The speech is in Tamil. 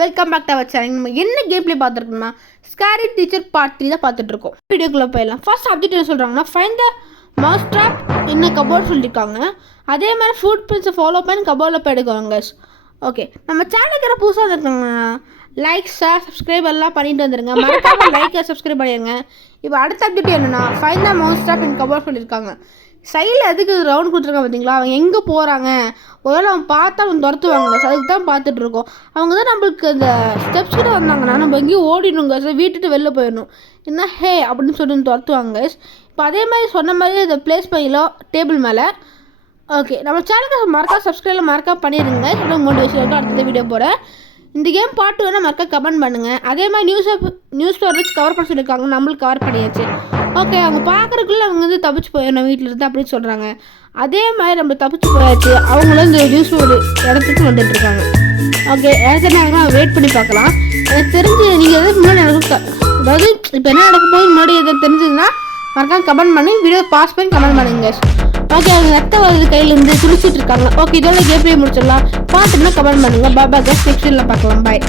Welcome back to our channel. நம்ம என்ன கேம் பிளே பார்த்துருக்கோம்னா ஸ்கேரி டீச்சர் பார்ட் 3 தான் பார்த்துட்டு இருக்கோம். வீடியோக்குள்ளே போயிடலாம். ஃபர்ஸ்ட் அப்டேட் என்ன சொல்கிறாங்கன்னா ஃபைண்ட் த மவுஸ் ட்ராப் என்ன கபோர்ட் சொல்லியிருக்காங்க. அதே மாதிரி ஃபுட் பிரிண்ட்ஸை ஃபாலோ பண்ணி கபோர்டில் போய் எடுக்குவாங்க. ஓகே, நம்ம சேனலுக்கு புதுசாக வந்துருக்காங்கன்னா லைக் ஷேர் சப்ஸ்கிரைப் எல்லாம் பண்ணிட்டு வந்துருங்க. மறக்காம லைக் சப்ஸ்கிரைப் பண்ணிடுங்க. இப்போ அடுத்த அப்டேட் என்னென்னா find the mouse drop in cupboard சொல்லியிருக்காங்க. சைடில் எதுக்கு ரவுண்ட் கொடுத்துருக்காங்க பார்த்தீங்களா? அவங்க எங்கே போகிறாங்க, ஒருவேளை அவங்க பார்த்தா அவங்க துரத்துவாங்க. அதுக்கு தான் பார்த்துட்ருக்கோம். அவங்க தான் நம்மளுக்கு அந்த ஸ்டெப்ஸ் கிட்ட வந்தாங்கன்னா நம்ம எங்கேயும் ஓடிடணுங்க, வீட்டுட்டு வெளில போயிடணும். என்ன ஹே அப்படின்னு சொல்லிட்டு துரத்துவாங்க. இப்போ அதே மாதிரி சொன்ன மாதிரி இதை ப்ளேஸ் பண்ணிடலாம் டேபிள் மேலே. ஓகே, நம்ம சேனலுக்கு சப்ஸ்கிரைப் மறக்காம பண்ணிடுங்க. சொல்ல மோட்டிவேஷன் அடுத்த வீடியோ போகிறேன். இந்த கேம் பாட்டு வேணால் மறக்க கமெண்ட் பண்ணுங்கள். அதே மாதிரி நியூஸ் பேப்பர் வச்சு கவர் பண்ண சொல்லியிருக்காங்க, நம்மளுக்கு கவர் பண்ணியாச்சு. ஓகே, அவங்க பார்க்குறதுக்குள்ளே அவங்க வந்து தப்பிச்சு போயிடணும் வீட்டில் இருந்து அப்படின்னு சொல்கிறாங்க. அதே மாதிரி நம்ம தப்பிச்சு போயாச்சு. அவங்களும் இந்த நியூஸ் ஒரு இடத்துக்கு வந்துட்டுருக்காங்க. ஓகே, நாங்கள் வெயிட் பண்ணி பார்க்கலாம். எனக்கு தெரிஞ்சு நீங்கள் எதுக்கு முன்னாடி அதாவது இப்போ என்ன நடக்க போது முன்னாடி எதாவது தெரிஞ்சதுன்னா மறக்காம கமெண்ட் பண்ணி வீடியோ பாஸ் பண்ணி கமெண்ட் பண்ணுங்க. ஓகே, அவங்க ரத்த வருது கையிலேருந்து துடிச்சிட்டு இருக்காங்க. ஓகே, இதோட கேம் பிளே முடிச்சிடலாம். பார்த்துட்டுனா கமெண்ட் பண்ணுங்கள். பாபா கேஸ் நெக்ஸ்ட் வீடியோவில் பார்க்கலாம். பாய்.